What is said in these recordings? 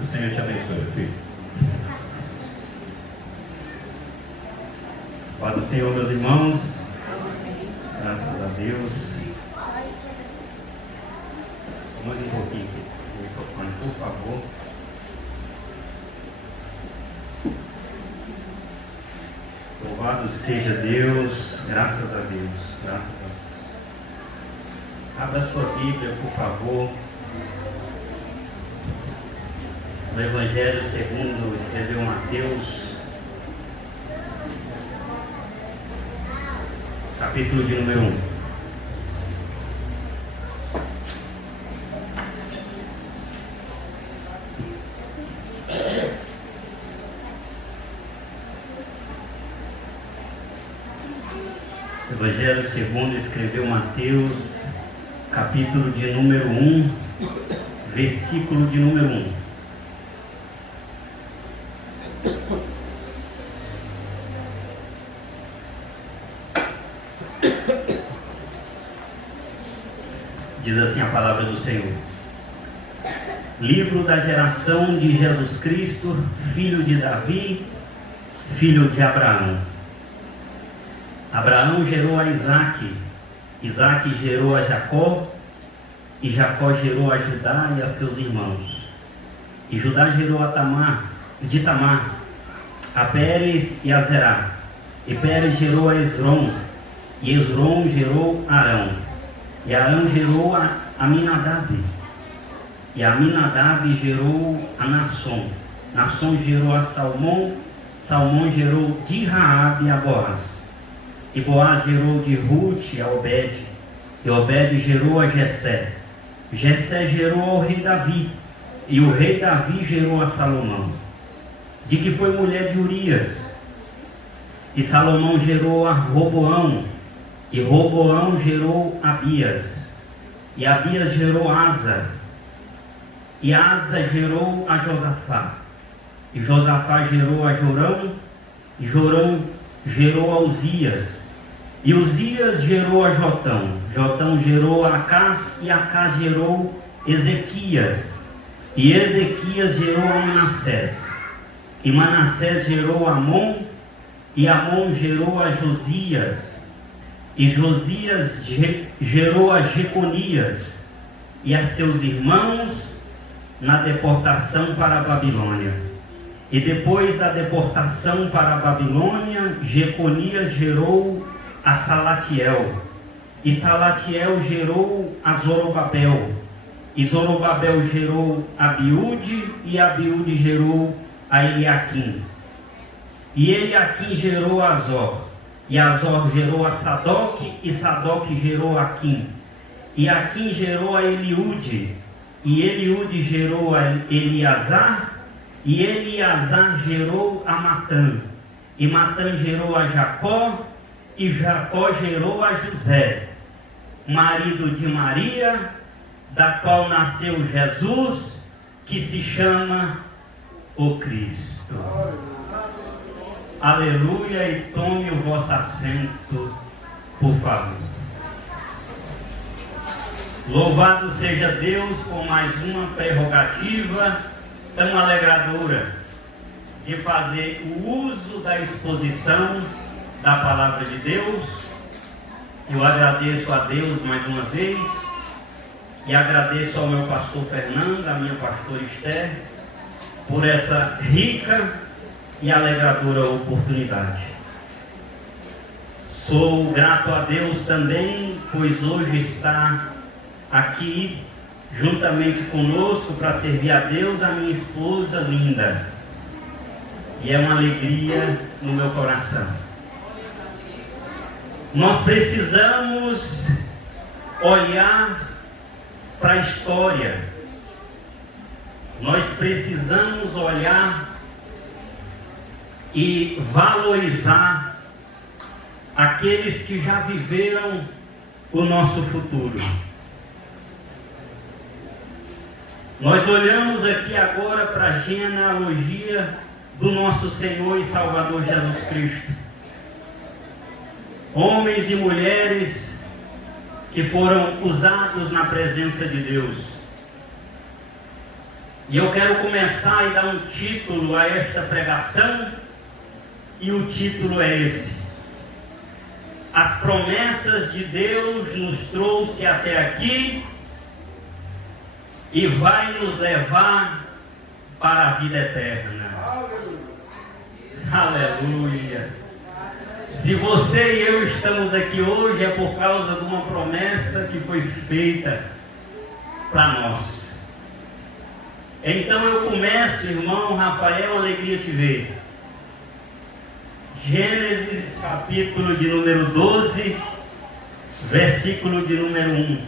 Que o Senhor te abençoe, filho. Paz do Senhor, meus irmãos. Graças a Deus. Só mais um pouquinho aqui o microfone, por favor. Louvado seja Deus. Graças a Deus. Graças a Deus. Abra a sua Bíblia, por favor. No Evangelho segundo escreveu Mateus, capítulo de número 1. Evangelho segundo escreveu Mateus, capítulo de número 1, versículo de número 1. Diz assim a palavra do Senhor: livro da geração de Jesus Cristo, filho de Davi, filho de Abraão. Abraão gerou a Isaque, Isaque gerou a Jacó, e Jacó gerou a Judá e a seus irmãos. E Judá gerou a Tamar, a Pérez e a Zerá. E Pérez gerou a Esrom, e Esrom gerou Arão. E Arão gerou a Aminadab, e Aminadab gerou a Nasson. Nasson gerou a Salmão, Salmão gerou de Raabe a Boaz. E Boaz gerou de Ruth a Obed, e Obed gerou a Jessé. Jessé gerou ao rei Davi, e o rei Davi gerou a Salomão, de que foi mulher de Urias. E Salomão gerou a Roboão, e Roboão gerou Abias, e Abias gerou Asa, e Asa gerou a Josafá, e Josafá gerou a Jorão, e Jorão gerou a Uzias, e Uzias gerou a Jotão, Jotão gerou a Acás, e Acás gerou Ezequias, e Ezequias gerou a Manassés, e Manassés gerou a Amon, e Amon gerou a Josias, e Josias gerou a Jeconias e a seus irmãos na deportação para a Babilônia. E depois da deportação para a Babilônia, Jeconias gerou a Salatiel, e Salatiel gerou a Zorobabel, e Zorobabel gerou a Abiúde, e Abiúde gerou a Eliaquim, e Eliaquim gerou a Azor, e Azor gerou a Sadoc, e Sadoc gerou a Aquim, e Aquim gerou a Eliúde, e Eliúde gerou a Eleazar, e Eleazar gerou a Matã, e Matã gerou a Jacó, e Jacó gerou a José, marido de Maria, da qual nasceu Jesus, que se chama o Cristo. Aleluia, e tome o vosso assento, por favor. Louvado seja Deus por mais uma prerrogativa tão alegradora de fazer o uso da exposição da palavra de Deus. Eu agradeço a Deus mais uma vez e agradeço ao meu pastor Fernando, à minha pastora Esther, por essa rica e alegradora oportunidade. Sou grato a Deus também, pois hoje está aqui juntamente conosco para servir a Deus a minha esposa linda, e é uma alegria no meu coração. Nós precisamos olhar para a história, nós precisamos olhar e valorizar aqueles que já viveram o nosso futuro. Nós olhamos aqui agora para a genealogia do nosso Senhor e Salvador Jesus Cristo. Homens e mulheres que foram usados na presença de Deus. E eu quero começar e dar um título a esta pregação, e o título é esse: As promessas de Deus nos trouxe até aqui e vai nos levar para a vida eterna. Aleluia! Se você e eu estamos aqui hoje é por causa de uma promessa que foi feita para nós. Então eu começo, irmão Rafael, alegria te ver. Gênesis capítulo de número 12, versículo de número 1.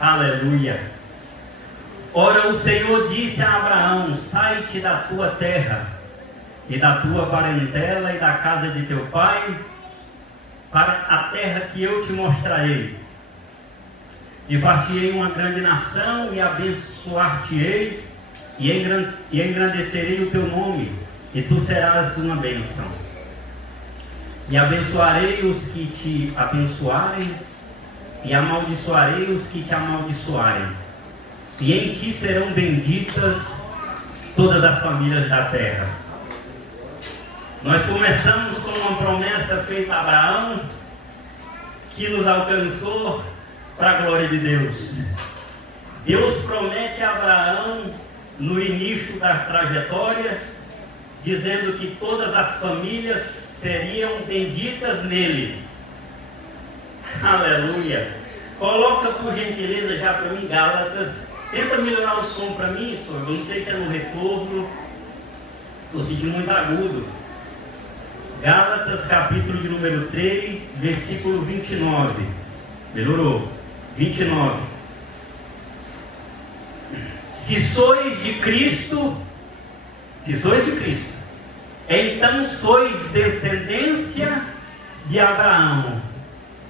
Aleluia. Ora, o Senhor disse a Abraão: sai-te da tua terra e da tua parentela e da casa de teu pai, para a terra que eu te mostrarei. E far-te-ei uma grande nação, e abençoar-te-ei, e engrandecerei o teu nome, e tu serás uma bênção. E abençoarei os que te abençoarem, e amaldiçoarei os que te amaldiçoarem. E em ti serão benditas todas as famílias da terra. Nós começamos com uma promessa feita a Abraão, que nos alcançou para a glória de Deus. Deus promete a Abraão, no início da trajetória, dizendo que todas as famílias seriam benditas nele. Aleluia! Coloca por gentileza já para mim Gálatas. Tenta melhorar o som para mim, senhor. Eu não sei se é no retorno. Estou sentindo muito agudo. Gálatas capítulo de número 3, versículo 29. Melhorou. 29. Se sois de Cristo, então sois descendência de Abraão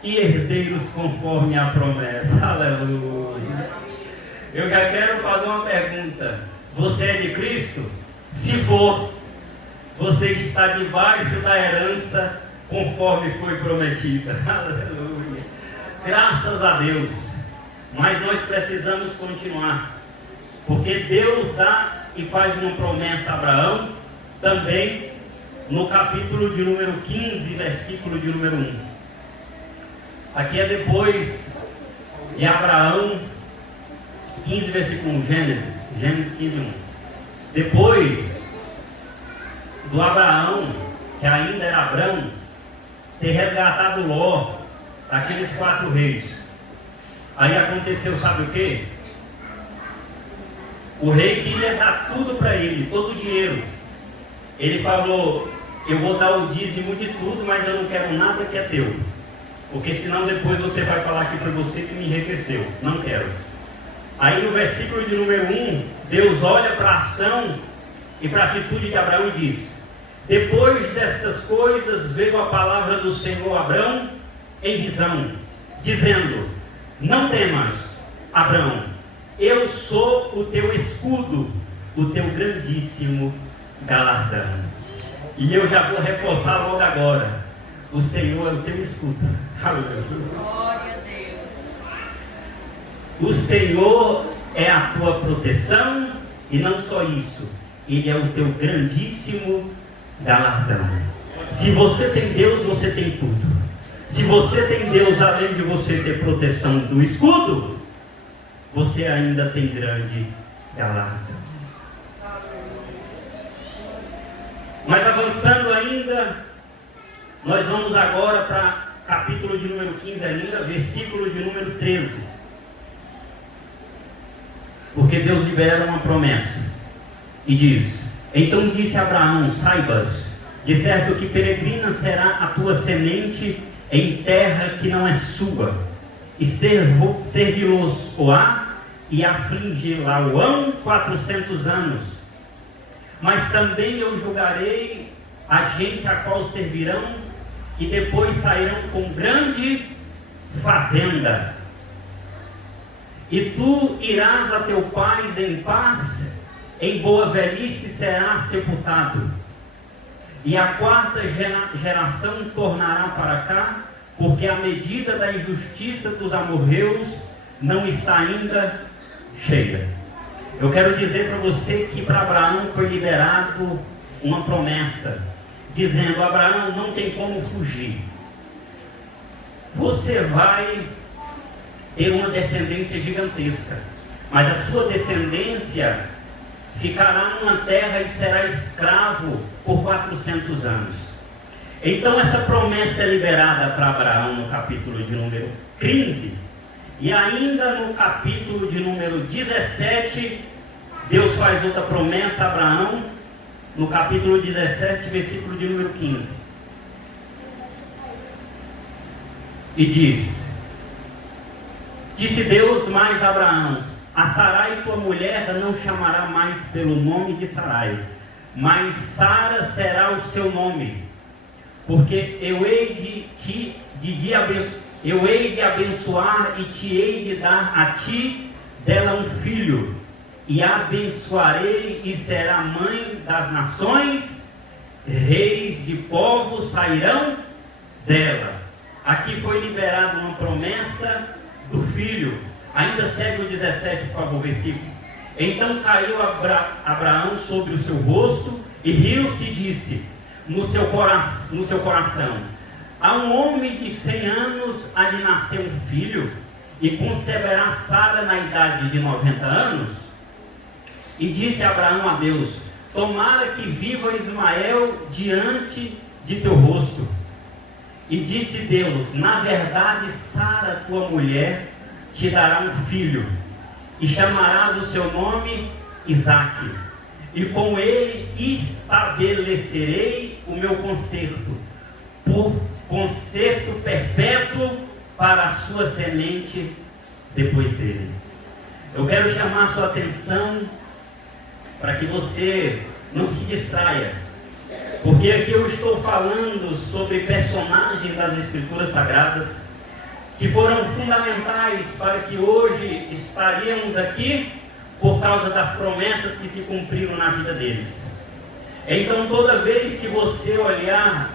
e herdeiros conforme a promessa. Aleluia. Eu já quero fazer uma pergunta. Você é de Cristo? Se for, você está debaixo da herança conforme foi prometida. Aleluia. Graças a Deus. Mas nós precisamos continuar, porque Deus dá e faz uma promessa a Abraão, também no capítulo de número 15, versículo de número 1. Aqui é depois de Abraão, 15, versículo 1, Gênesis 15, 1. Depois do Abraão, que ainda era Abrão, ter resgatado Ló, daqueles 4 reis. Aí aconteceu, sabe o que? O rei queria dar tudo para ele, todo o dinheiro. Ele falou: eu vou dar o dízimo de tudo, mas eu não quero nada que é teu, porque senão depois você vai falar que foi você que me enriqueceu. Não quero. Aí no versículo de número 1, Deus olha para a ação e para a atitude de Abraão e diz: depois destas coisas veio a palavra do Senhor a Abraão em visão, dizendo: não temas, Abraão, eu sou o teu escudo, o teu grandíssimo galardão. E eu já vou reforçar logo agora: o Senhor é o teu escudo. Aleluia. Glória a Deus. O Senhor é a tua proteção, e não só isso, Ele é o teu grandíssimo galardão. Se você tem Deus, você tem tudo. Se você tem Deus, além de você ter proteção do escudo, você ainda tem grande galardão. Mas avançando ainda, nós vamos agora para capítulo de número 15 ainda, versículo de número 13. Porque Deus libera uma promessa e diz: então disse Abraão: saibas, de certo que peregrina será a tua semente em terra que não é sua, e servi-los-á e afligir-lá-ão 400 anos. Mas também eu julgarei a gente a qual servirão, e depois sairão com grande fazenda. E tu irás a teu pai em paz, em boa velhice serás sepultado. E a 4ª geração tornará para cá, porque a medida da injustiça dos amorreus não está ainda cheia. Eu quero dizer para você que para Abraão foi liberado uma promessa, dizendo: Abraão, não tem como fugir. Você vai ter uma descendência gigantesca, mas a sua descendência ficará numa terra e será escravo por 400 anos. Então essa promessa é liberada para Abraão no capítulo de número 15, e ainda no capítulo de número 17, Deus faz outra promessa a Abraão, no capítulo 17, versículo de número 15. E disse Deus mais a Abraão: a Sarai tua mulher não chamará mais pelo nome de Sarai, mas Sara será o seu nome, porque eu hei de abençoar e te hei de dar a ti dela um filho, e abençoarei e será mãe das nações, reis de povos sairão dela. Aqui foi liberada uma promessa do filho. Ainda segue o 17, por favor, versículo. Então caiu Abraão sobre o seu rosto e riu-se e disse no seu coração: a um homem de 100 anos há de nascer um filho, e conceberá Sara na idade de 90 anos? E disse Abraão a Deus: tomara que viva Ismael diante de teu rosto. E disse Deus: na verdade Sara tua mulher te dará um filho, e chamarás o seu nome Isaque, e com ele estabelecerei o meu concerto, por concerto perpétuo para a sua semente depois dele. Eu quero chamar a sua atenção para que você não se distraia, porque aqui eu estou falando sobre personagens das Escrituras Sagradas que foram fundamentais para que hoje estaríamos aqui por causa das promessas que se cumpriram na vida deles. Então, toda vez que você olhar,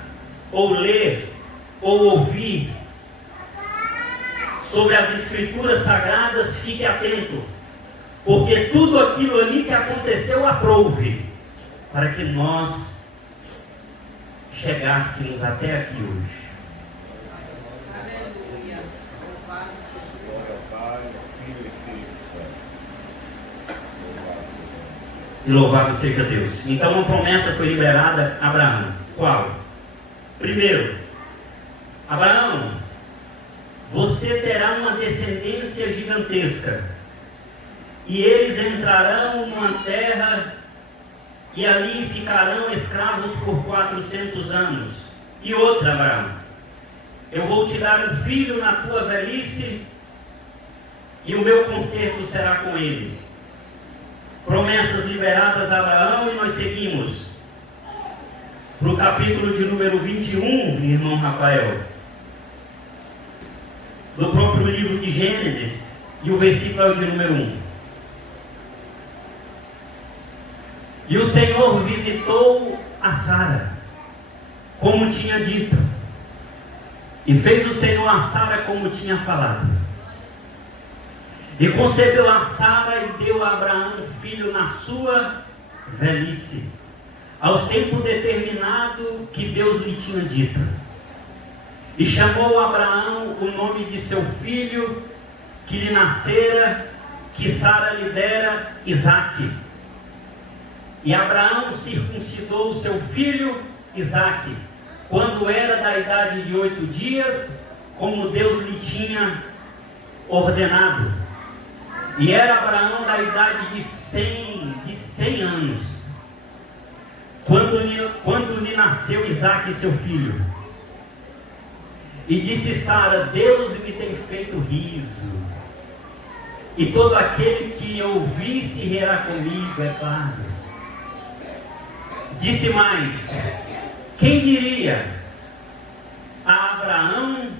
ou ler, ou ouvir sobre as Escrituras Sagradas, fique atento, porque tudo aquilo ali que aconteceu, aprove, para que nós chegássemos até aqui hoje. E louvado seja Deus. Então uma promessa foi liberada a Abraão. Qual? Primeiro, Abraão, você terá uma descendência gigantesca, e eles entrarão numa terra e ali ficarão escravos por 400 anos. E outra, Abraão, eu vou te dar um filho na tua velhice, e o meu concerto será com ele. Promessas liberadas a Abraão, e nós seguimos para o capítulo de número 21, irmão Rafael, do próprio livro de Gênesis, e o versículo é o de número 1. E o Senhor visitou a Sara, como tinha dito, e fez o Senhor a Sara como tinha falado. E concebeu a Sara e deu a Abraão um filho na sua velhice, ao tempo determinado que Deus lhe tinha dito. E chamou Abraão o nome de seu filho que lhe nascera, que Sara lhe dera, Isaque. E Abraão circuncidou o seu filho Isaque, quando era da idade de 8 dias, como Deus lhe tinha ordenado. E era Abraão da idade de 100 anos, quando lhe nasceu Isaque, seu filho. E disse Sara: Deus me tem feito riso, e todo aquele que ouvir se rirá comigo, é claro. Disse mais: quem diria a Abraão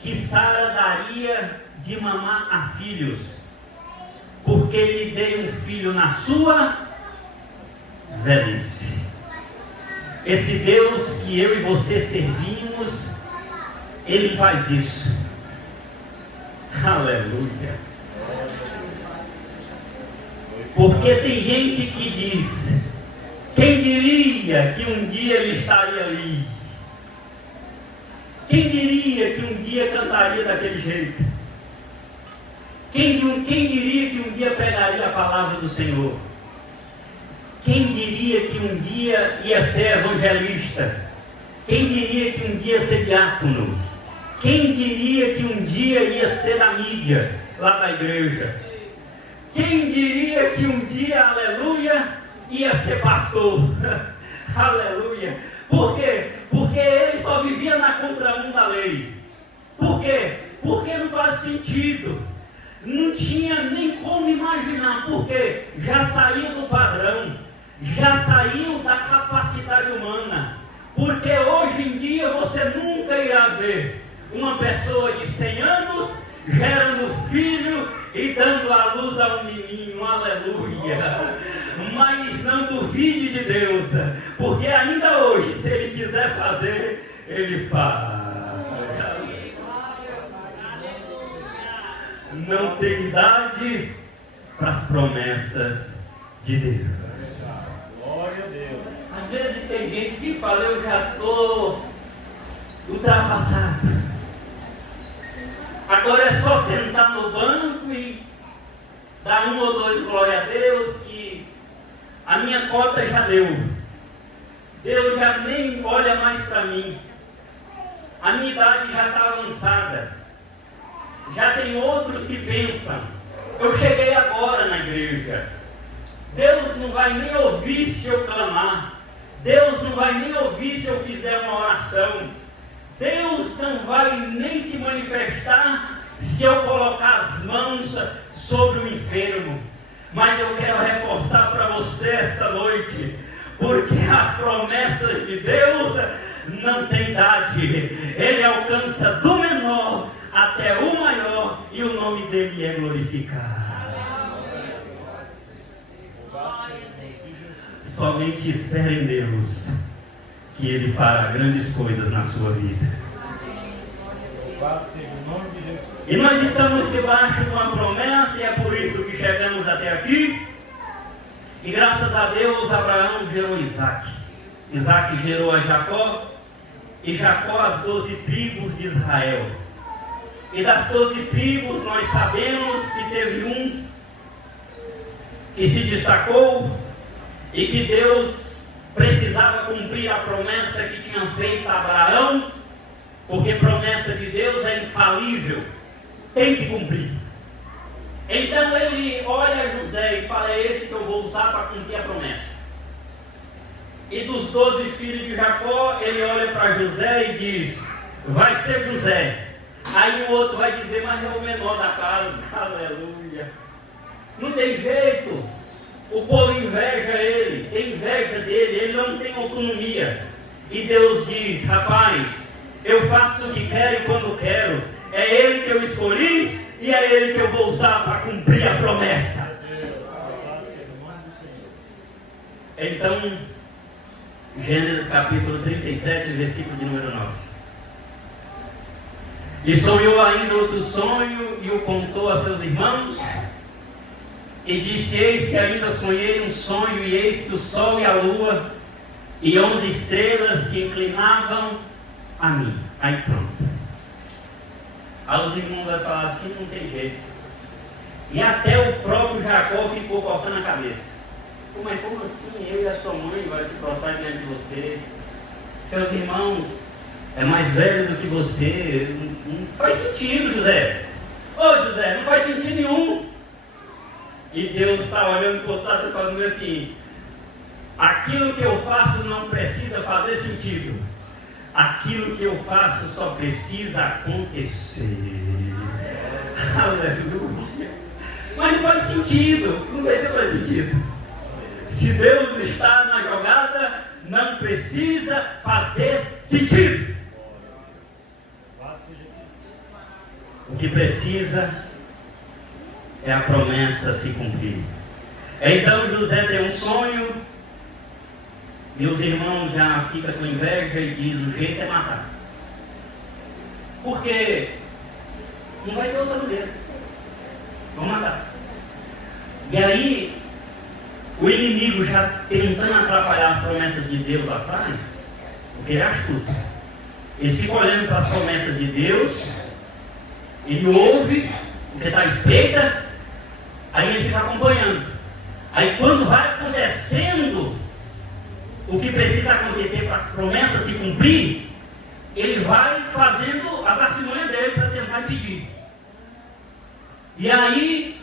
que Sara daria de mamar a filhos, porque lhe dei um filho na sua velhice. Esse Deus que eu e você servimos, Ele faz isso. Aleluia. Porque tem gente que diz: quem diria que um dia ele estaria ali? Quem diria que um dia cantaria daquele jeito? Quem diria que um dia pregaria a palavra do Senhor? Quem diria que um dia ia ser evangelista? Quem diria que um dia ia ser diácono? Quem diria que um dia ia ser da mídia, lá da igreja? Quem diria que um dia, aleluia, ia ser pastor? Aleluia. Por quê? Porque ele só vivia na contramão da lei. Por quê? Porque não faz sentido. Não tinha nem como imaginar, porque já saiu do padrão, já saiu da capacidade humana. Porque hoje em dia você nunca irá ver uma pessoa de 100 anos gerando filho e dando à luz a um menino, aleluia. Mas não duvide de Deus, porque ainda hoje, se Ele quiser fazer, Ele faz. Não tem idade para as promessas de Deus. Glória a Deus. Às vezes tem gente que fala: eu já estou ultrapassado. Agora é só sentar no banco e dar um ou dois glória a Deus, que a minha cota já deu. Deus já nem olha mais para mim. A minha idade já está avançada. Já tem outros que pensam: eu cheguei agora na igreja. Deus não vai nem ouvir se eu clamar. Deus não vai nem ouvir se eu fizer uma oração. Deus não vai nem se manifestar se eu colocar as mãos sobre o enfermo. Mas eu quero reforçar para você esta noite, porque as promessas de Deus não têm idade. Ele alcança do menor até o maior, e o nome dele é glorificado. Somente espere em Deus, que Ele fará grandes coisas na sua vida. E nós estamos debaixo de uma promessa, e é por isso que chegamos até aqui. E graças a Deus, Abraão gerou Isaac. Isaac gerou a Jacó, e Jacó as 12 tribos de Israel. E das 12 tribos nós sabemos que teve um que se destacou e que Deus precisava cumprir a promessa que tinha feito a Abraão, porque promessa de Deus é infalível, tem que cumprir. Então ele olha a José e fala: é esse que eu vou usar para cumprir a promessa. E dos 12 filhos de Jacó, ele olha para José e diz: vai ser José. Aí o outro vai dizer: mas é o menor da casa. Aleluia. Não tem jeito. O povo inveja ele, tem inveja dele, ele não tem autonomia. E Deus diz: rapaz, eu faço o que quero e quando quero. É ele que eu escolhi e é ele que eu vou usar para cumprir a promessa. Então, Gênesis capítulo 37, versículo de número 9. E sonhou ainda outro sonho e o contou a seus irmãos. E disse: eis que ainda sonhei um sonho, e eis que o sol e a lua e 11 estrelas se inclinavam a mim. Aí pronto. Aí os irmãos vão falar assim: não tem jeito. E até o próprio Jacó ficou coçando a cabeça. Mas como assim eu e a sua mãe vai se prostrar diante de você? Seus irmãos é mais velho do que você. Não faz sentido, José. Ô José, não faz sentido nenhum. E Deus está olhando para o outro lado e falando assim: aquilo que eu faço não precisa fazer sentido. Aquilo que eu faço só precisa acontecer. Aleluia. Mas não faz sentido. Não vai ser faz sentido. Se Deus está na jogada, não precisa fazer sentido. O que precisa é a promessa se cumprir. Então José tem um sonho, e os irmãos já ficam com inveja e dizem: o jeito é matar. Porque não vai ter outra maneira. Vamos matar. E aí o inimigo já tentando atrapalhar as promessas de Deus lá atrás, porque ele é astuto. Ele fica olhando para as promessas de Deus, ele ouve o que está escrito, aí ele fica acompanhando. Aí quando vai acontecendo o que precisa acontecer para as promessas se cumprir, ele vai fazendo as artimanhas dele para tentar impedir. E aí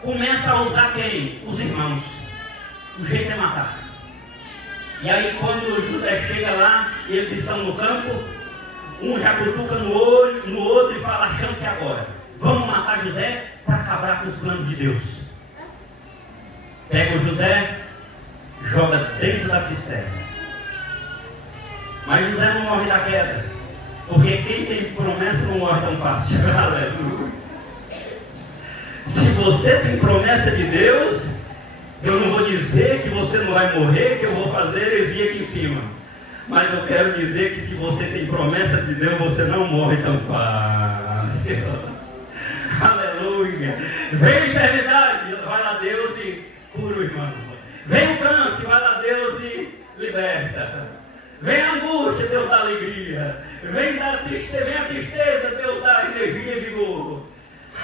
começa a usar quem? Os irmãos. O jeito é matar. E aí quando José chega lá, eles estão no campo, um já cutuca no outro e fala: a chance é agora. Vamos matar José para acabar com os planos de Deus. Pega o José, joga dentro da cisterna. Mas José não morre da queda, porque quem tem promessa não morre tão fácil. Aleluia. Se você tem promessa de Deus, eu não vou dizer que você não vai morrer, que eu vou fazer heresia aqui em cima. Mas eu quero dizer que se você tem promessa de Deus, você não morre tão fácil. Aleluia. Vem a enfermidade, vai lá Deus e cura o irmão. Vem o câncer, vai lá Deus e liberta. Vem a angústia, Deus dá alegria. Vem a tristeza, Deus dá energia e vigor.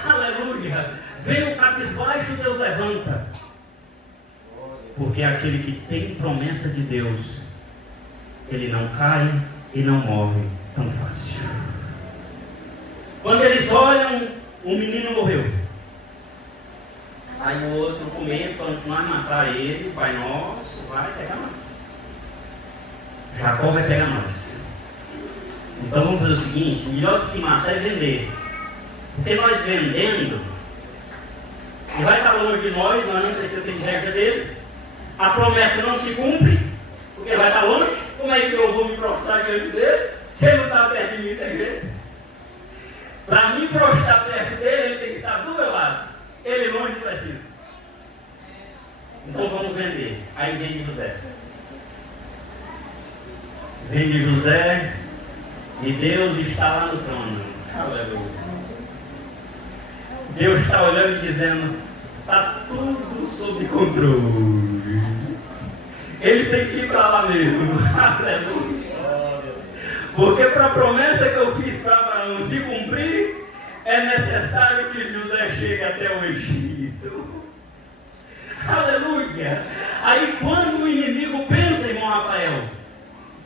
Aleluia. Vem o cabisbaixo, Deus levanta. Porque aquele que tem promessa de Deus, ele não cai e não morre tão fácil. Quando eles olham, um menino morreu. Aí o outro comenta, falando assim: nós matar ele, o Pai Nosso vai pegar nós. Jacó vai pegar nós. Então vamos fazer o seguinte: melhor do que matar é vender. Porque nós vendendo, ele vai estar longe de nós não precisamos ter inveja dele. A promessa não se cumpre, porque vai estar longe. Como é que eu vou me prostrar diante dele, se ele não está perto de mim, tem jeito? Para mim prostrar perto dele, ele tem que estar do meu lado. Ele longe precisa. Então vamos vender. Aí vende José. Vende José e Deus está lá no trono. Aleluia. Deus está olhando e dizendo: está tudo sob controle. Ele tem que ir para lá mesmo. Aleluia. Porque para a promessa que eu fiz para Abraão se cumprir, é necessário que José chegue até o Egito. Aleluia. Aí quando o inimigo pensa, irmão Rafael,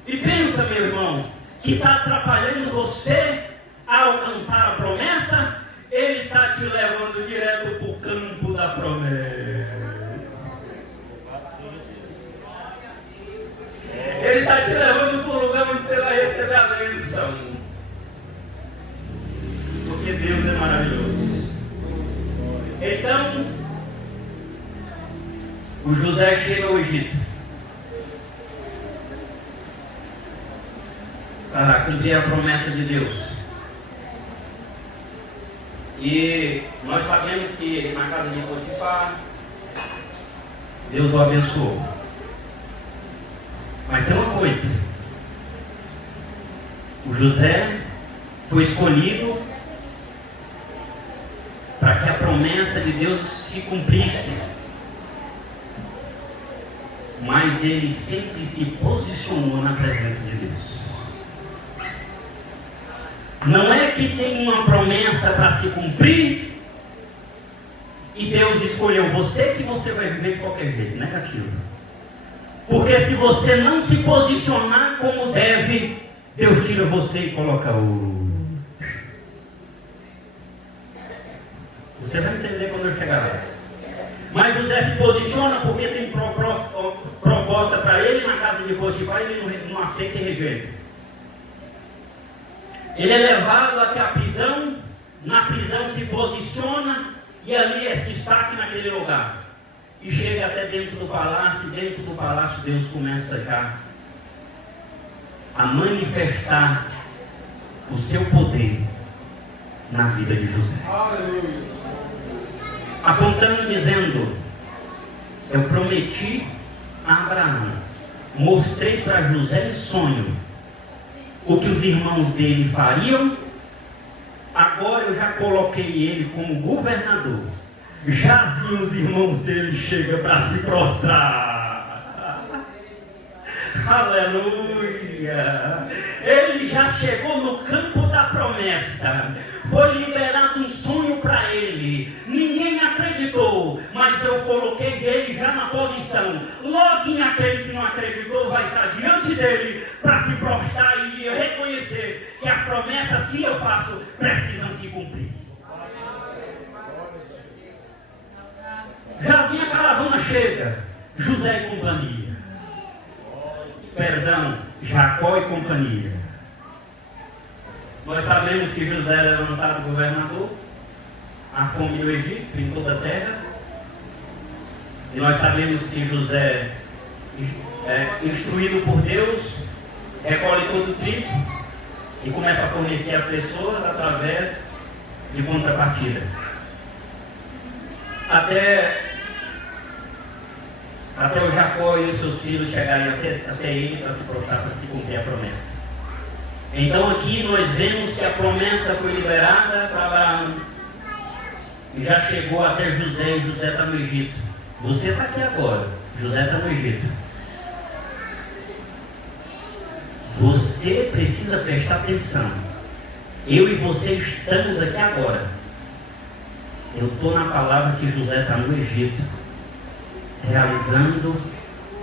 e pensa, meu irmão, que está atrapalhando você a alcançar a promessa, ele está te levando direto para o campo da promessa. Ele está te levando para o lugar onde você vai receber a bênção. Porque Deus é maravilhoso. Então, o José chega ao Egito para cumprir a promessa de Deus. E nós sabemos que na casa de Potifar, Deus o abençoou. Mas tem uma coisa: o José foi escolhido para que a promessa de Deus se cumprisse. Mas ele sempre se posicionou na presença de Deus. Não é que tem uma promessa para se cumprir e Deus escolheu você que você vai viver de qualquer jeito, negativo. Porque se você não se posicionar como deve, Deus tira você e coloca outro. Você vai entender quando eu chegar lá. Mas José se posiciona porque tem proposta para ele na casa de Potifar e ele não aceita e rejeita. Ele é levado até a prisão, na prisão se posiciona e ali é destaque naquele lugar. E chega até dentro do palácio, e dentro do palácio Deus começa já a manifestar o seu poder na vida de José. Aleluia. Apontando, dizendo: eu prometi a Abraão, mostrei para José em sonho o que os irmãos dele fariam, agora eu já coloquei ele como governador. já assim os irmãos dele chegam para se prostrar. Aleluia! Ele já chegou no campo da promessa. Foi liberado um sonho para ele. Ninguém acreditou, mas eu coloquei ele já na posição. Logo aquele que não acreditou vai estar diante dele para se prostrar e reconhecer que as promessas que eu faço precisam se cumprir. Já assim a caravana chega, José e companhia. Perdão, Jacó e companhia. Nós sabemos que José era levantado governador, a fome no Egito, em toda a terra. E nós sabemos que José, instruído por Deus, recolhe todo o trigo e começa a fornecer às pessoas através de contrapartida. Até o Jacó e os seus filhos chegarem até ele para se prostrar, para se cumprir a promessa. Então aqui nós vemos que a promessa foi liberada para Abraão e já chegou até José, e José está no Egito. Você está aqui agora, José está no Egito. Você precisa prestar atenção. Eu e você estamos aqui agora. Eu estou na palavra que José está no Egito, realizando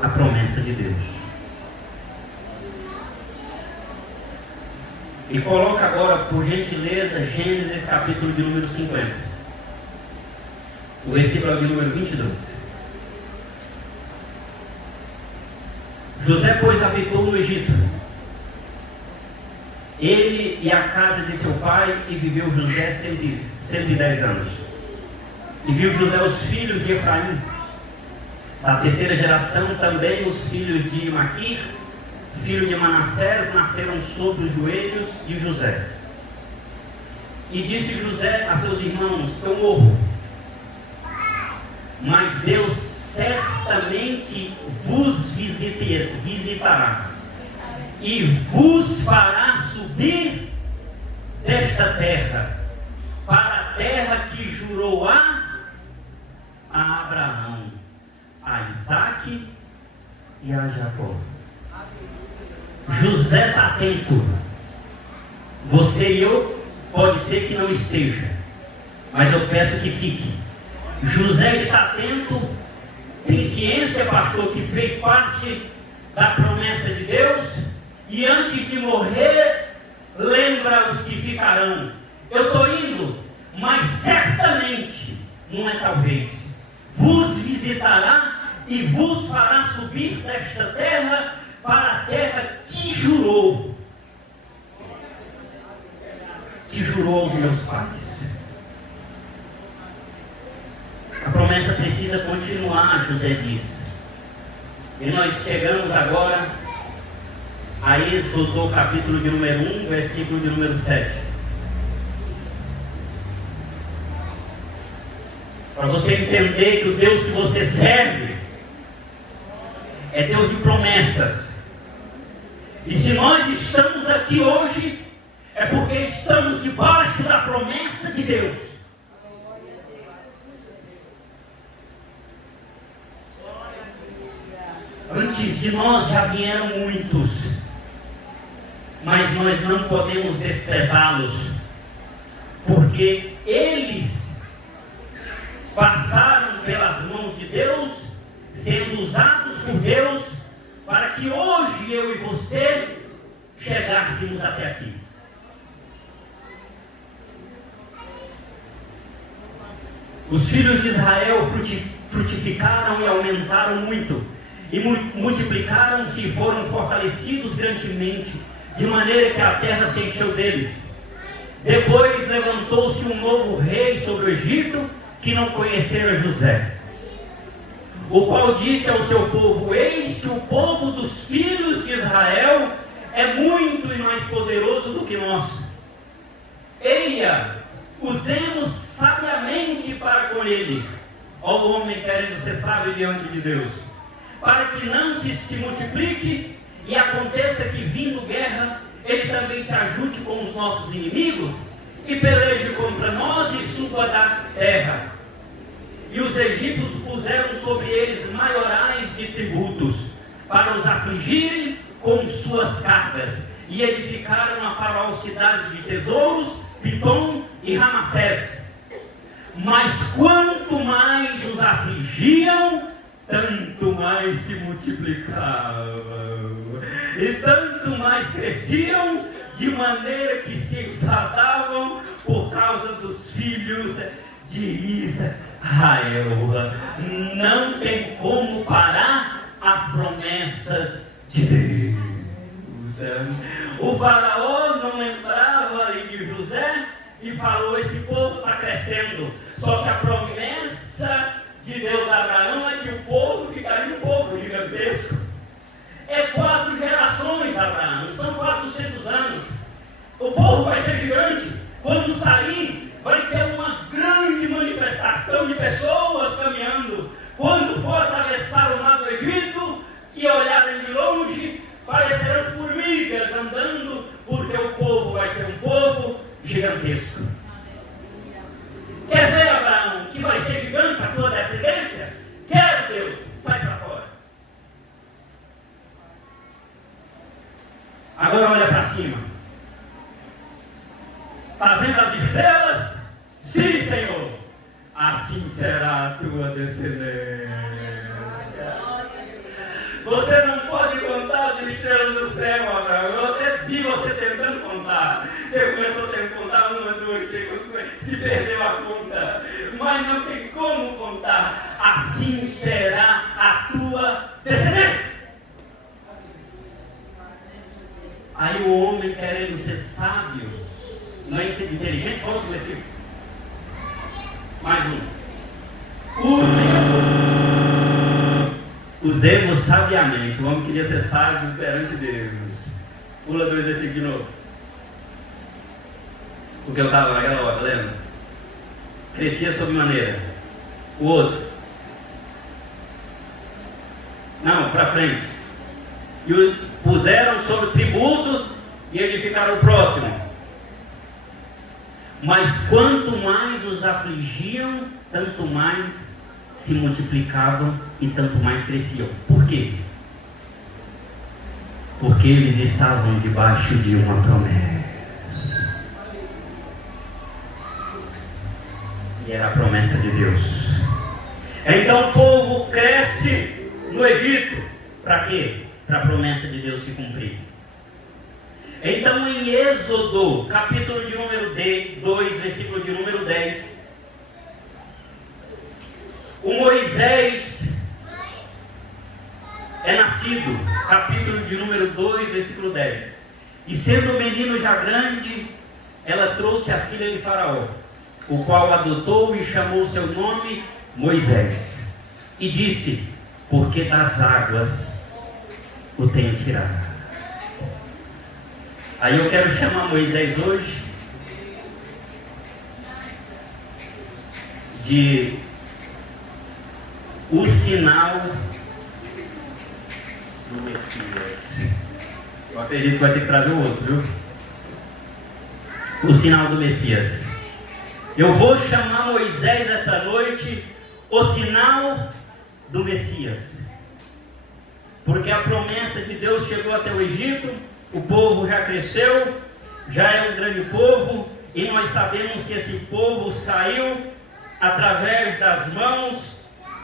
a promessa de Deus. E coloca agora, por gentileza, Gênesis capítulo de número 50. O versículo de número 22. José, pois, habitou no Egito, ele e a casa de seu pai, e viveu José 110 anos. E viu José os filhos de Efraim, da terceira geração também os filhos de Maquir, filho de Manassés, nasceram sobre os joelhos de José. E disse José a seus irmãos: eu morro, mas Deus certamente vos visitará e vos fará subir desta terra, para a terra que jurou a Abraão, a Isaac e a Jacó. José está atento. Você e eu, pode ser que não esteja, mas eu peço que fique. José está atento, tem ciência, pastor, que fez parte da promessa de Deus, e antes de morrer, lembra os que ficarão. Eu estou indo, mas certamente, não é talvez, vos visitará e vos fará subir desta terra para a terra que jurou aos meus pais. A promessa precisa continuar, José disse. E nós chegamos agora a Êxodo, capítulo de número 1, versículo de número 7. Para você entender que o Deus que você serve é Deus de promessas. E se nós estamos aqui hoje, é porque estamos debaixo da promessa de Deus. Antes de nós já vieram muitos, mas nós não podemos desprezá-los, porque eles passaram pelas mãos de Deus, sendo usados por Deus, para que hoje eu e você chegássemos até aqui. Os filhos de Israel frutificaram e aumentaram muito, e multiplicaram-se e foram fortalecidos grandemente, de maneira que a terra se encheu deles. Depois levantou-se um novo rei sobre o Egito, que não conhecera José, o qual disse ao seu povo: eis que o povo dos filhos de Israel é muito e mais poderoso do que nós. Eia, usemos sabiamente para com ele. Ó, o homem querendo ser sábio diante de Deus, para que não se multiplique e aconteça que, vindo guerra, ele também se ajude com os nossos inimigos e peleje contra nós e suba da terra. E os egípcios puseram sobre eles maiorais de tributos, para os afligirem com suas cargas, e edificaram a Faraó cidades de tesouros, Pitom e Ramassés. Mas quanto mais os afligiam, tanto mais se multiplicavam, e tanto mais cresciam, de maneira que se enfadavam por causa dos filhos de Israel. Não tem como parar as promessas de Deus. O faraó não lembrava ali de José e falou: esse povo está crescendo. Só que a promessa de Deus a Abraão é que o povo ficaria um povo gigantesco. É 4 gerações, Abraão, são 400 anos. O povo vai ser gigante. Quando sair, vai ser uma grande manifestação de pessoas caminhando. Quando for atravessar o mar do Egito e olharem de longe, parecerão formigas andando, porque o povo vai ser um povo gigantesco. Quer ver, Abraão, que vai ser gigante a tua descendência? Quero, Deus, sai para fora. Agora olha para cima. Está vendo as estrelas? Sim, Senhor. Assim será a tua descendência. Você não pode contar as estrelas do céu, Abraão. Eu até vi você tentando contar. Você começou a tentar contar 1, 2, 3, se perdeu a conta. Mas não tem como contar. Assim será a tua descendência. Aí o homem, querendo ser sábio, não é inteligente, volta o versículo. Mais um. Usemos sabiamente. O homem queria ser sábio perante Deus. Pula 2 versículos de novo. Porque eu estava naquela hora, lembra? Crescia sob maneira. O outro. Não, para frente. E o puseram sobre tributos e edificaram o próximo. Mas quanto mais os afligiam, tanto mais se multiplicavam e tanto mais cresciam. Por quê? Porque eles estavam debaixo de uma promessa. E era a promessa de Deus. Então o povo cresce no Egito. Para quê? Para a promessa de Deus se cumprir. Então em Êxodo, capítulo de número 2, versículo de número 10, o Moisés é nascido, capítulo de número 2, versículo 10. E sendo o menino já grande, ela trouxe a filha de Faraó, o qual adotou e chamou seu nome Moisés. E disse: porque das águas o tenho tirado. Aí eu quero chamar Moisés hoje de o sinal do Messias. Eu acredito que vai ter que trazer o outro, viu? O sinal do Messias. Eu vou chamar Moisés essa noite o sinal do Messias. Porque a promessa de Deus chegou até o Egito, o povo já cresceu, já é um grande povo, e nós sabemos que esse povo saiu através das mãos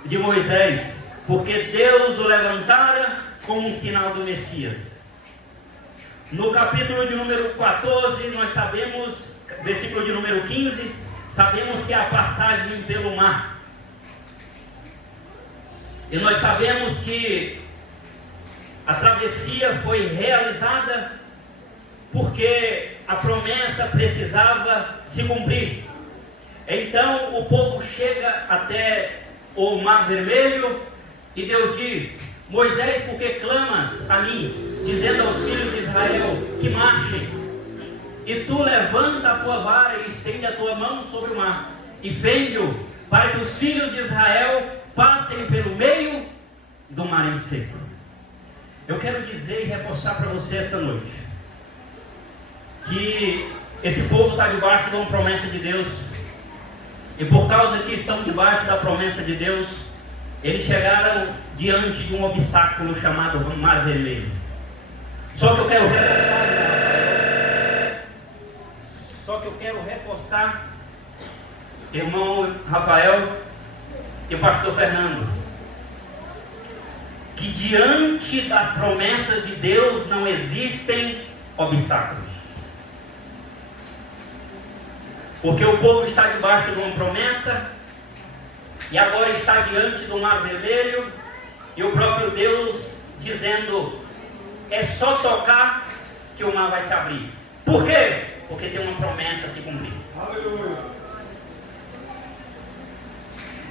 de Moisés, porque Deus o levantara como um sinal do Messias. No capítulo de número 14, nós sabemos, versículo de número 15, sabemos que é a passagem pelo mar. E nós sabemos que a travessia foi realizada porque a promessa precisava se cumprir. Então o povo chega até o Mar Vermelho e Deus diz: Moisés, por que clamas a mim, dizendo aos filhos de Israel que marchem? E tu levanta a tua vara e estende a tua mão sobre o mar e fende-o, para que os filhos de Israel passem pelo meio do mar em seco. Eu quero dizer e reforçar para você essa noite que esse povo está debaixo de uma promessa de Deus. E por causa que estão debaixo da promessa de Deus, eles chegaram diante de um obstáculo chamado Mar Vermelho. Só que eu quero reforçar, irmão Rafael e o pastor Fernando, que diante das promessas de Deus não existem obstáculos. Porque o povo está debaixo de uma promessa e agora está diante do Mar Vermelho, e o próprio Deus dizendo: é só tocar que o mar vai se abrir. Por quê? Porque tem uma promessa a se cumprir. Aleluia.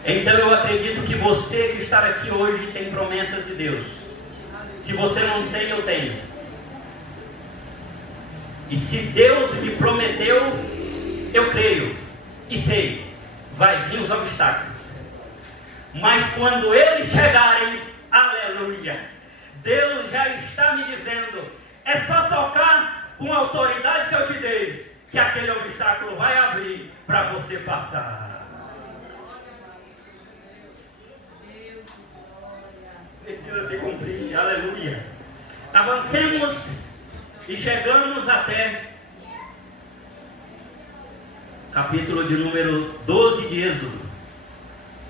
Então eu acredito que você que está aqui hoje tem promessas de Deus. Se você não tem, eu tenho. E se Deus me prometeu, eu creio e sei, vai vir os obstáculos. Mas quando eles chegarem, aleluia, Deus já está me dizendo: é só tocar com a autoridade que eu te dei, que aquele obstáculo vai abrir para você passar. Precisa se cumprir, aleluia. Avancemos e chegamos até capítulo de número 12 de Êxodo,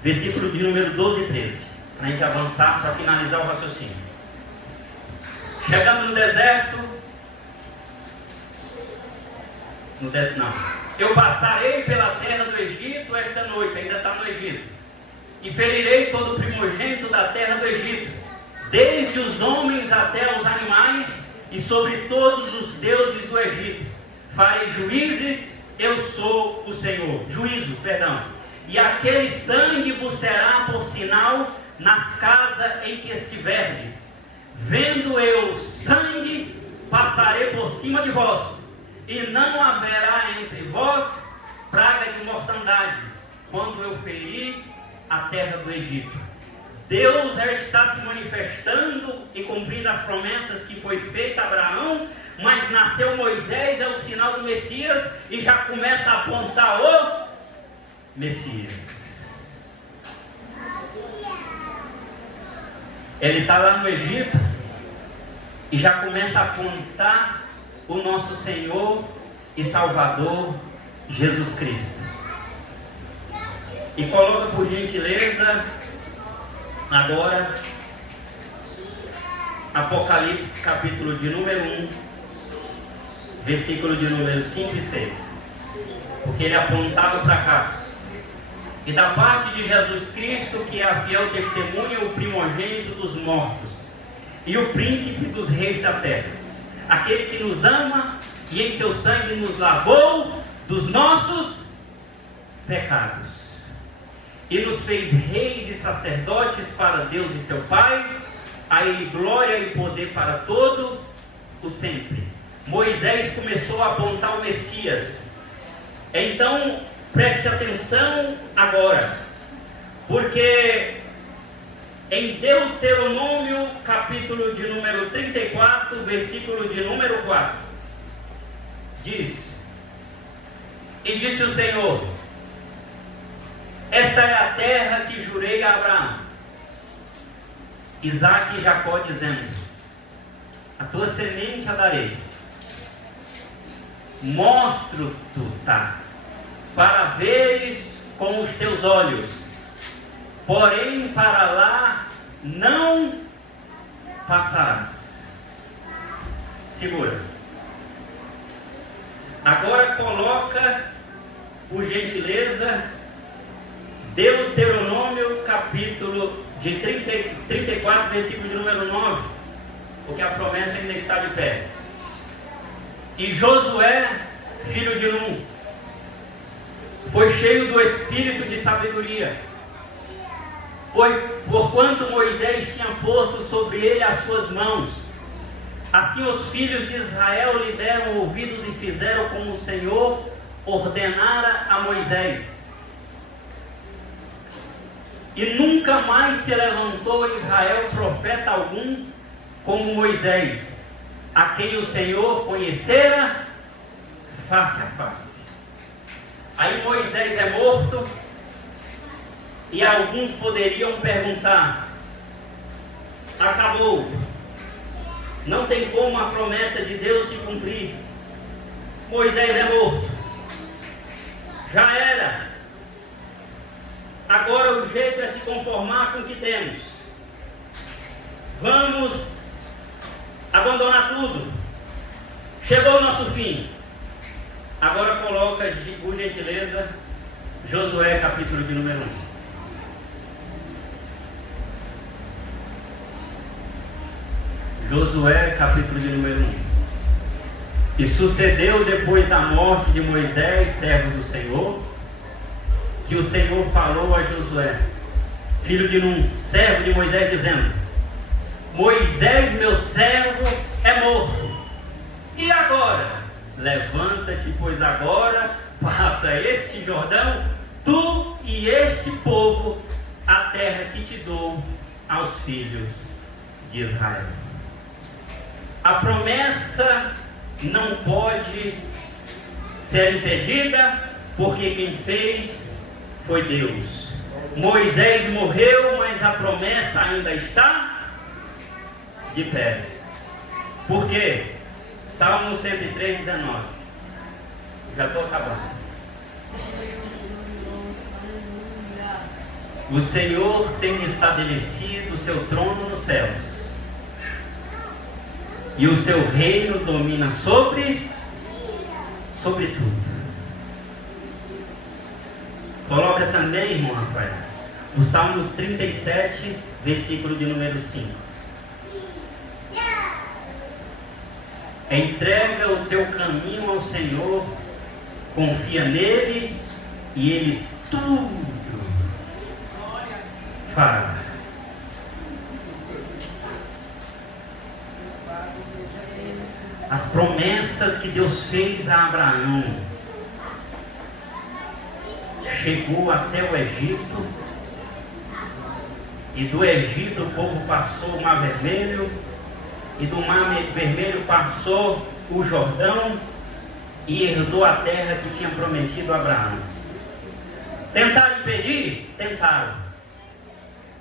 versículo de número 12 e 13, para a gente avançar, para finalizar o raciocínio. Chegando no deserto, eu passarei pela terra do Egito esta noite, ainda está no Egito, e ferirei todo o primogênito da terra do Egito, desde os homens até os animais, e sobre todos os deuses do Egito farei juízes. Eu sou o Senhor. Juízo, perdão. E aquele sangue vos será por sinal nas casas em que estiverdes. Vendo eu sangue, passarei por cima de vós, e não haverá entre vós praga de mortandade, quando eu ferir a terra do Egito. Deus já está se manifestando e cumprindo as promessas que foi feita a Abraão, mas nasceu Moisés, é o sinal do Messias, e já começa a apontar o Messias. Ele está lá no Egito e já começa a apontar o nosso Senhor e Salvador Jesus Cristo. E coloca por gentileza agora Apocalipse capítulo de número 1, versículo de número 5 e 6, porque ele apontava para cá. E da parte de Jesus Cristo, que é a fiel testemunha, o primogênito dos mortos e o príncipe dos reis da terra, aquele que nos ama e em seu sangue nos lavou dos nossos pecados e nos fez reis e sacerdotes para Deus e seu Pai. A ele glória e poder para todo o sempre. Moisés começou a apontar o Messias. Então preste atenção agora, porque em Deuteronômio capítulo de número 34, versículo de número 4, diz: e disse o Senhor: esta é a terra que jurei a Abraão, Isaque e Jacó, dizendo: a tua semente a darei. Mostro-te para veres com os teus olhos, porém para lá não passarás. Segura. Agora coloca, por gentileza, Deuteronômio capítulo de 34, versículo de número 9, porque a promessa ainda está de pé. E Josué, filho de Nun, foi cheio do espírito de sabedoria, porquanto Moisés tinha posto sobre ele as suas mãos. Assim os filhos de Israel lhe deram ouvidos e fizeram como o Senhor ordenara a Moisés. E nunca mais se levantou em Israel profeta algum como Moisés, a quem o Senhor conhecera face a face. Aí Moisés é morto E alguns poderiam perguntar: acabou, não tem como a promessa de Deus se cumprir, Moisés é morto, já era, agora o jeito é se conformar com o que temos, vamos abandonar tudo, chegou o nosso fim. Agora coloca, por gentileza, Josué capítulo de número 1. Josué capítulo de número 1. E sucedeu depois da morte de Moisés, servo do Senhor, que o Senhor falou a Josué, filho de Num, servo de Moisés, dizendo: Moisés, meu servo, é morto. E agora? Levanta-te, pois agora passa este Jordão, tu e este povo, a terra que te dou aos filhos de Israel. A promessa não pode ser impedida, porque quem fez foi Deus. Moisés morreu, mas a promessa ainda está de pé. Por quê? Salmo 103, 19. Já estou acabando. O Senhor tem estabelecido o seu trono nos céus, e o seu reino domina sobre tudo. Coloca também, irmão Rafael, o Salmos 37, versículo de número 5. Entrega o teu caminho ao Senhor, confia nele e ele tudo fará. As promessas que Deus fez a Abraão chegou até o Egito, e do Egito o povo passou o Mar Vermelho, e do Mar Vermelho passou o Jordão e herdou a terra que tinha prometido a Abraão. Tentaram impedir? Tentaram.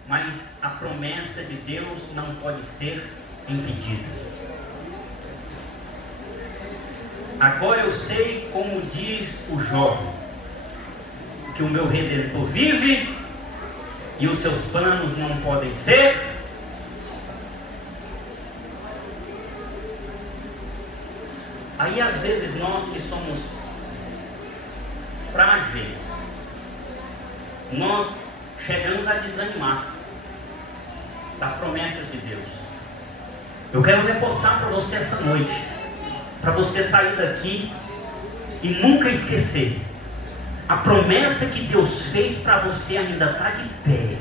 Mas a promessa de Deus não pode ser impedida. Agora eu sei, como diz o Jó, que o meu Redentor vive e os seus planos não podem ser. Aí às vezes nós que somos frágeis, nós chegamos a desanimar das promessas de Deus. Eu quero reforçar para você essa noite, para você sair daqui e nunca esquecer: a promessa que Deus fez para você ainda está de pé.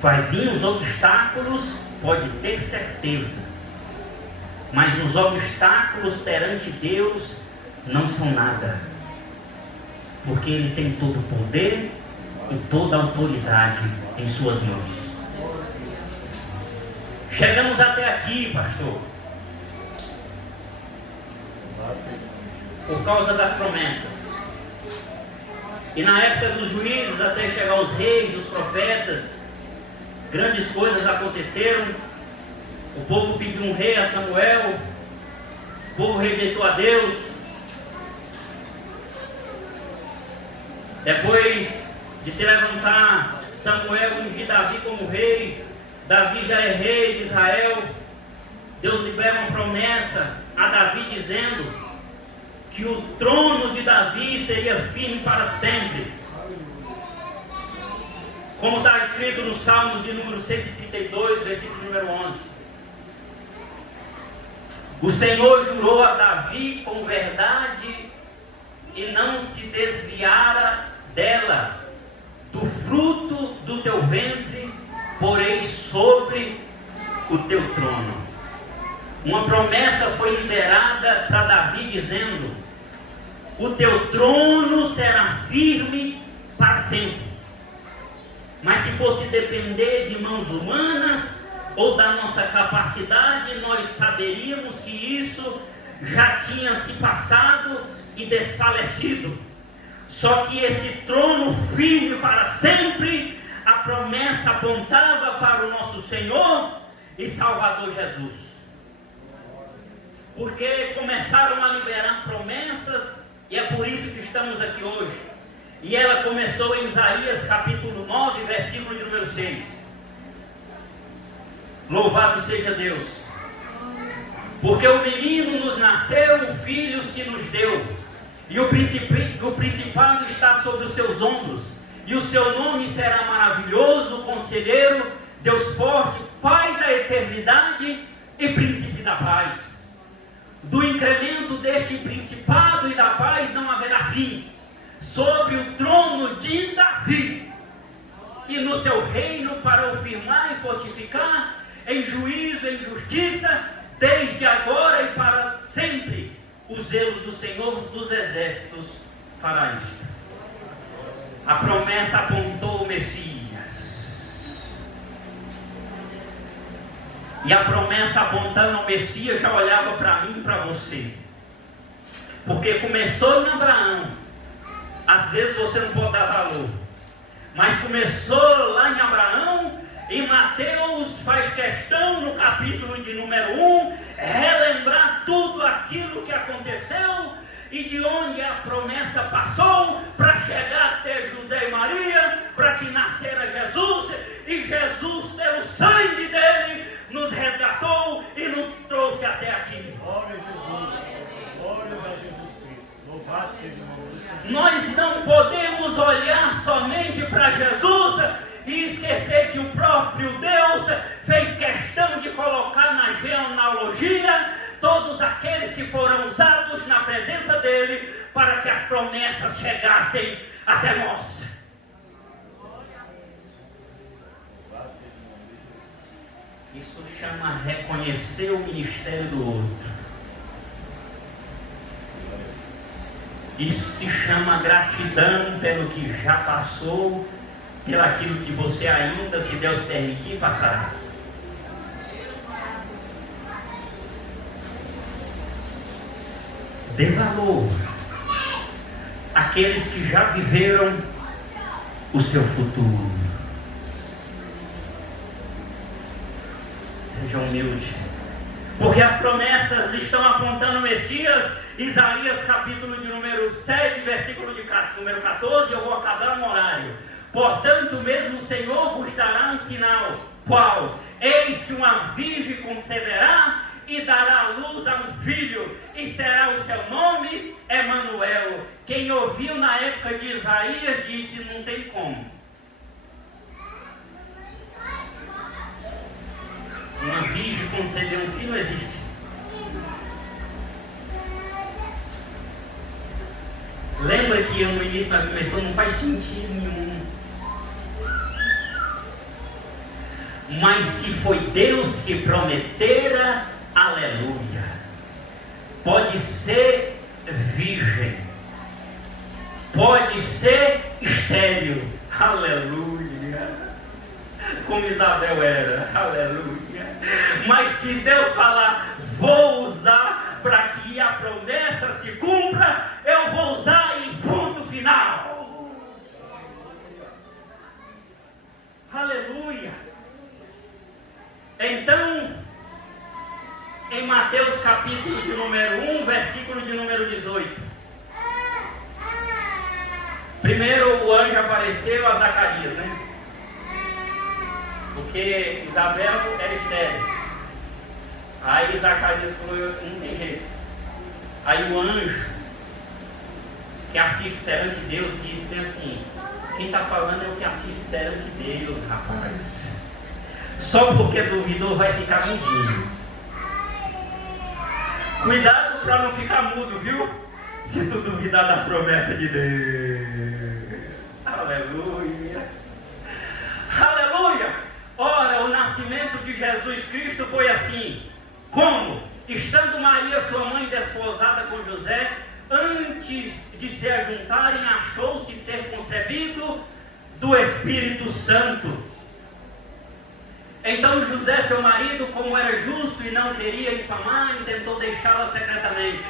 Vai vir os obstáculos, pode ter certeza, mas os obstáculos perante Deus não são nada, porque Ele tem todo o poder e toda a autoridade em suas mãos. Chegamos até aqui, pastor, por causa das promessas. E na época dos juízes, até chegar aos reis, os profetas, grandes coisas aconteceram. O povo pediu um rei a Samuel, o povo rejeitou a Deus. Depois de se levantar Samuel e ungir Davi como rei, Davi já é rei de Israel. Deus libera uma promessa a Davi dizendo que o trono de Davi seria firme para sempre. Como está escrito no Salmos de número 132, versículo número 11. O Senhor jurou a Davi com verdade e não se desviara dela. Do fruto do teu ventre porei sobre o teu trono. Uma promessa foi liberada para Davi dizendo: o teu trono será firme para sempre. Mas se fosse depender de mãos humanas ou da nossa capacidade, nós saberíamos que isso já tinha se passado e desfalecido. Só que esse trono firme para sempre, a promessa apontava para o nosso Senhor e Salvador Jesus. Porque começaram a liberar promessas, e é por isso que estamos aqui hoje. E ela começou em Isaías capítulo 9, versículo de número 6. Louvado seja Deus. Porque o menino nos nasceu, o filho se nos deu, e o principado está sobre os seus ombros, e o seu nome será maravilhoso, conselheiro, Deus forte, Pai da eternidade e príncipe da paz. Do incremento deste principado e da paz não haverá fim, sobre o trono de Davi, e no seu reino para o firmar e fortificar, em juízo e em justiça, desde agora e para sempre. Os zelos do Senhor dos exércitos fará isto. A promessa apontou o Messias. E a promessa apontando o Messias já olhava para mim e para você. Porque começou em Abraão. Às vezes você não pode dar valor. Mas começou lá em Abraão. E Mateus faz questão no capítulo de número 1 relembrar tudo aquilo que aconteceu e de onde a promessa passou para chegar até José e Maria, para que nascera Jesus, e Jesus, pelo sangue dele, nos resgatou e nos trouxe até aqui. Glória a Jesus, glória a Jesus Cristo, louvado seja o nome do Senhor. Nós não podemos olhar somente para Jesus e esquecer que o próprio Deus fez questão de colocar na genealogia todos aqueles que foram usados na presença dele para que as promessas chegassem até nós. Isso chama reconhecer o ministério do outro. Isso se chama gratidão pelo que já passou, pelo aquilo que você ainda, se Deus permitir, passará. Dê valor àqueles que já viveram o seu futuro. Seja humilde, porque as promessas estão apontando o Messias. Isaías capítulo de número 7, versículo de número 14, eu vou acabar no horário. Portanto, mesmo o Senhor vos dará um sinal, qual? Eis que uma virgem conceberá e dará à luz a um filho, e será o seu nome Emanuel. Quem ouviu na época de Isaías disse: não tem como. Uma virgem conceber um filho não existe. Lembra que no início da começou, não faz sentido nenhum. Mas se foi Deus que prometera, aleluia. Pode ser virgem, pode ser estéril, aleluia, como Isabel era, aleluia. Mas se Deus falar, vou usar para que a promessa se cumpra, eu vou usar em ponto final. Aleluia. Então, em Mateus capítulo de número 1, versículo de número 18. Primeiro o anjo apareceu a Zacarias, né? Porque Isabel era estéril. Aí Zacarias falou: não tem jeito. Aí o anjo, que assiste perante Deus, disse assim: quem está falando é o que assiste perante Deus, rapaz. Só porque duvidou vai ficar mudinho. Cuidado para não ficar mudo, viu? Se tu duvidar das promessas de Deus. Aleluia. Aleluia. Ora, o nascimento de Jesus Cristo foi assim. Como? Estando Maria, sua mãe, desposada com José, antes de se ajuntarem, achou-se ter concebido do Espírito Santo. Então José, seu marido, como era justo e não queria infamar, tentou deixá-la secretamente.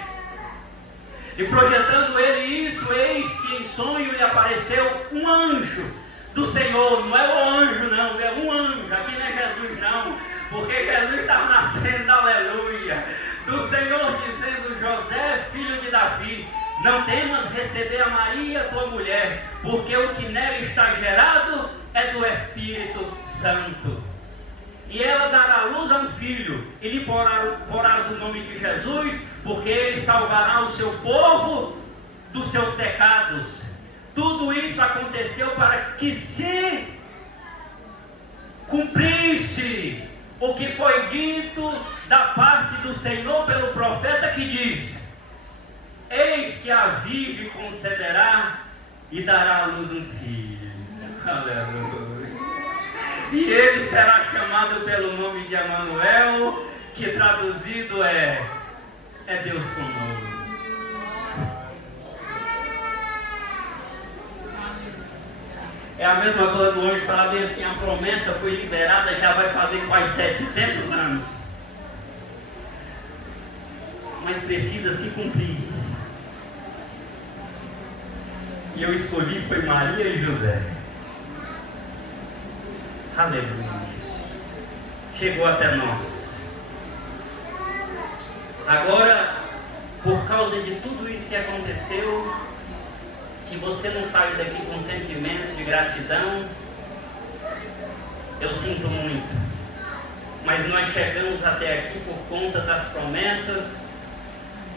E projetando ele isso, eis que em sonho lhe apareceu um anjo do Senhor. Não é o anjo não, é um anjo. Aqui não é Jesus não, porque Jesus está nascendo, aleluia, do Senhor, dizendo: José, filho de Davi, não temas receber a Maria, tua mulher, porque o que nela está gerado é do Espírito Santo. E ela dará à luz a um filho, e lhe porás o nome de Jesus, porque ele salvará o seu povo dos seus pecados. Tudo isso aconteceu para que se cumprisse o que foi dito da parte do Senhor pelo profeta, que diz: eis que a virgem conceberá e dará à luz um filho. Aleluia. E ele será chamado pelo nome de Emanuel, que traduzido é Deus conosco. É a mesma coisa do anjo falar bem assim: a promessa foi liberada, já vai fazer quase 700 anos. Mas precisa se cumprir. E eu escolhi foi Maria e José. Aleluia. Chegou até nós. Agora, por causa de tudo isso que aconteceu, se você não sair daqui com sentimento de gratidão, eu sinto muito. Mas nós chegamos até aqui por conta das promessas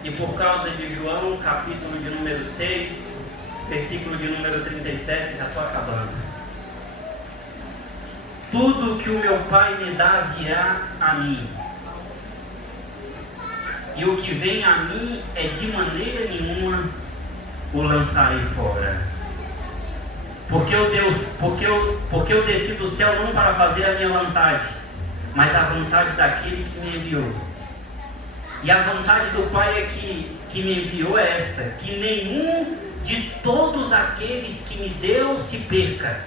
e por causa de João, capítulo de número 6, versículo de número 37, já estou acabando. Tudo que o meu Pai me dá virá a mim, e o que vem a mim é de maneira nenhuma o lançarei fora. Porque eu desci do céu não para fazer a minha vontade, mas a vontade daquele que me enviou. E a vontade do Pai que me enviou é esta: que nenhum de todos aqueles que me deu se perca,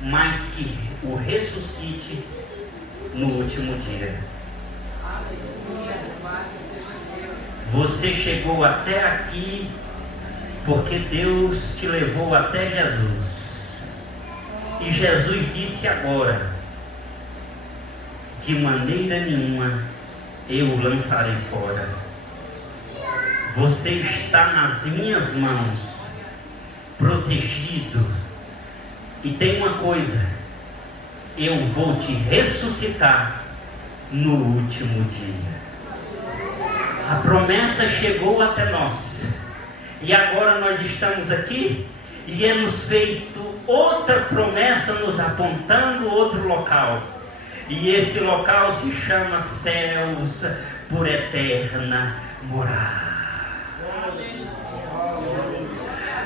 mas que o ressuscite no último dia. Você chegou até aqui porque Deus te levou até Jesus. E Jesus disse agora: de maneira nenhuma eu o lançarei fora. Você está nas minhas mãos, protegido. E tem uma coisa: eu vou te ressuscitar no último dia. A promessa chegou até nós, e agora nós estamos aqui, e é nos feito outra promessa, nos apontando outro local. E esse local se chama céus por eterna morada.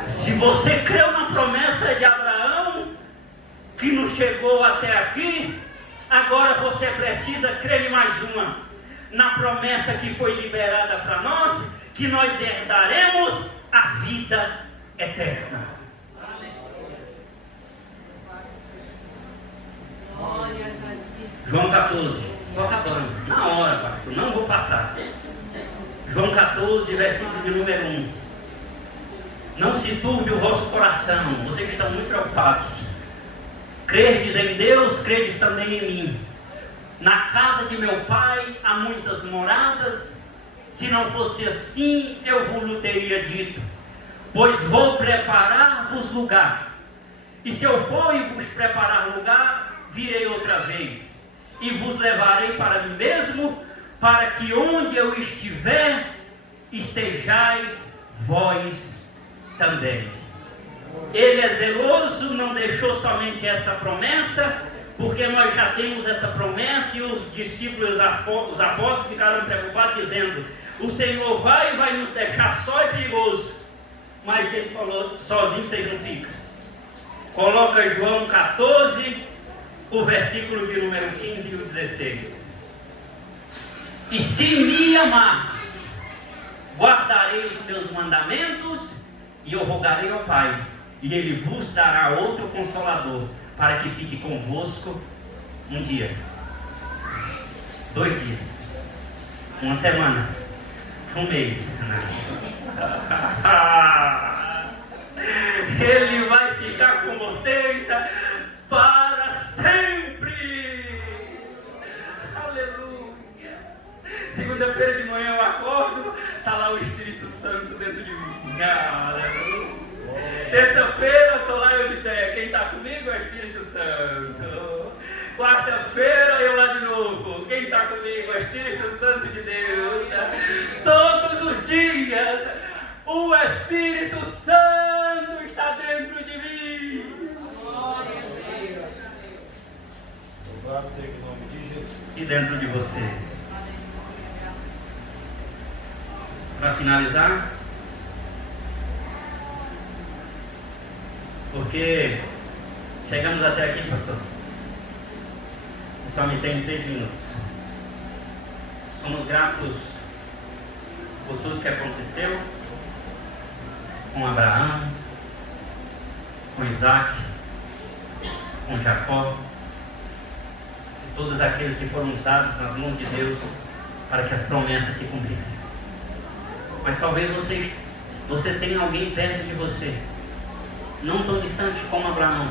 Se você creu na promessa de Abraão, que nos chegou até aqui, agora você precisa crer em mais uma, na promessa que foi liberada para nós, que nós herdaremos a vida eterna. João 14, estou acabando, na hora, pastor, não vou passar. João 14, versículo de número 1. Não se turbe o vosso coração, vocês estão muito preocupados. Credes em Deus, credes também em mim. Na casa de meu Pai há muitas moradas. Se não fosse assim, eu vos teria dito, pois vou preparar-vos lugar. E se eu for e vos preparar lugar, virei outra vez, e vos levarei para mim mesmo, para que onde eu estiver, estejais vós também. Ele é zeloso, não deixou somente essa promessa, porque nós já temos essa promessa, e os discípulos, os apóstolos ficaram preocupados, dizendo: o Senhor vai nos deixar só, é perigoso. Mas ele falou: sozinho vocês não ficam. Coloca João 14, o versículo de número 15 e o 16. E se me amar, guardarei os meus mandamentos, e eu rogarei ao Pai, e Ele vos dará outro Consolador, para que fique convosco um dia, 2 dias, uma semana, Um mês. Ele vai ficar com vocês para sempre. Aleluia. Segunda-feira de manhã eu acordo, está lá o Espírito Santo dentro de mim. Aleluia. Terça-feira eu estou lá eu de pé. Quem está comigo é o Espírito Santo. Quarta-feira eu lá de novo. Quem está comigo é o Espírito Santo de Deus. Todos os dias o Espírito Santo está dentro de mim. Glória a Deus. Louvado seja o nome de Jesus. E dentro de você. Para finalizar, porque chegamos até aqui, pastor. Só me tem 3 minutos. Somos gratos por tudo que aconteceu com Abraão, com Isaac, com Jacó, e todos aqueles que foram usados nas mãos de Deus para que as promessas se cumprissem. Mas talvez você tenha alguém perto de você, não tão distante como Abraão,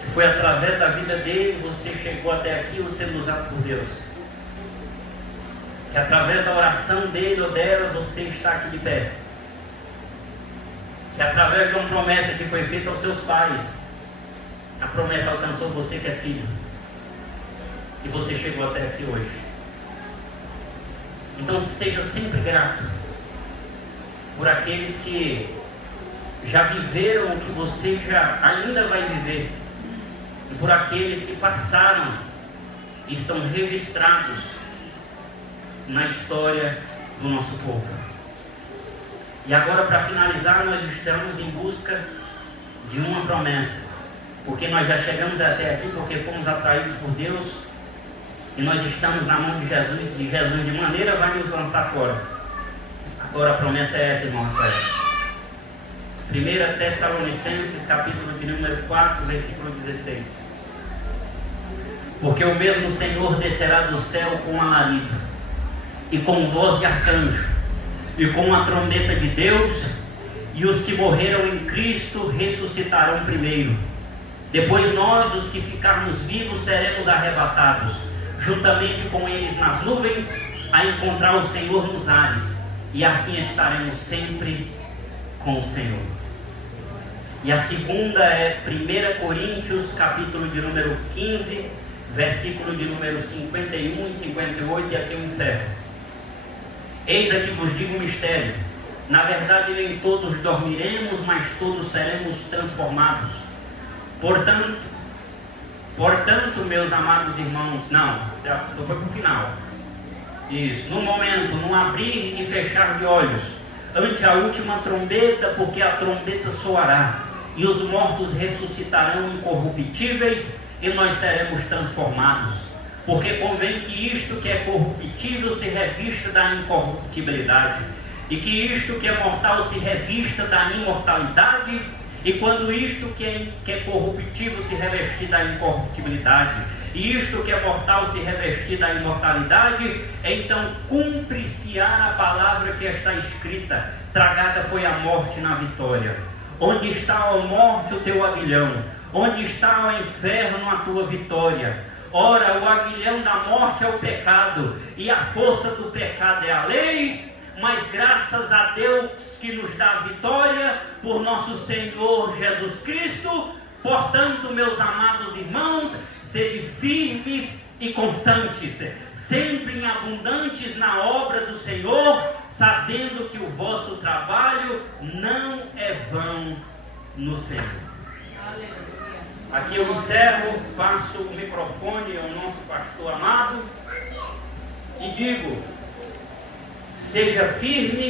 que foi através da vida dele você chegou até aqui ou sendo usado por Deus, que através da oração dele ou dela você está aqui de pé, que através de uma promessa que foi feita aos seus pais, a promessa alcançou você que é filho, e você chegou até aqui hoje. Então seja sempre grato por aqueles que já viveram o que você ainda vai viver, e por aqueles que passaram e estão registrados na história do nosso povo. E agora, para finalizar, nós estamos em busca de uma promessa, porque nós já chegamos até aqui porque fomos atraídos por Deus, e nós estamos na mão de Jesus de maneira vai nos lançar fora. Agora a promessa é essa, irmão Rafael. 1 Tessalonicenses, capítulo de número 4, versículo 16. Porque o mesmo Senhor descerá do céu com alarido, e com voz de arcanjo, e com a trombeta de Deus, e os que morreram em Cristo ressuscitarão primeiro. Depois nós, os que ficarmos vivos, seremos arrebatados, juntamente com eles nas nuvens, a encontrar o Senhor nos ares, e assim estaremos sempre com o Senhor. E a segunda é 1 Coríntios, capítulo de número 15, versículo de número 51 e 58, e aqui eu encerro. Eis aqui vos digo um mistério: na verdade nem todos dormiremos, mas todos seremos transformados. Portanto, meus amados irmãos, foi para o final. Isso, no momento, no abrir e fechar de olhos, ante a última trombeta, porque a trombeta soará, e os mortos ressuscitarão incorruptíveis, e nós seremos transformados. Porque convém que isto que é corruptível se revista da incorruptibilidade, e que isto que é mortal se revista da imortalidade, e quando isto que é corruptível se revestir da incorruptibilidade, e isto que é mortal se revestir da imortalidade, então cumpre-se-á a palavra que está escrita: tragada foi a morte na vitória. Onde está, ó morte, o teu aguilhão? Onde está, ó inferno, a tua vitória? Ora, o aguilhão da morte é o pecado, e a força do pecado é a lei, mas graças a Deus que nos dá a vitória por nosso Senhor Jesus Cristo. Portanto, meus amados irmãos, sede firmes e constantes, sempre em abundantes na obra do Senhor, sabendo que o vosso trabalho não é vão no Senhor. Aleluia. Aqui eu encerro, passo o microfone ao nosso pastor amado e digo: seja firme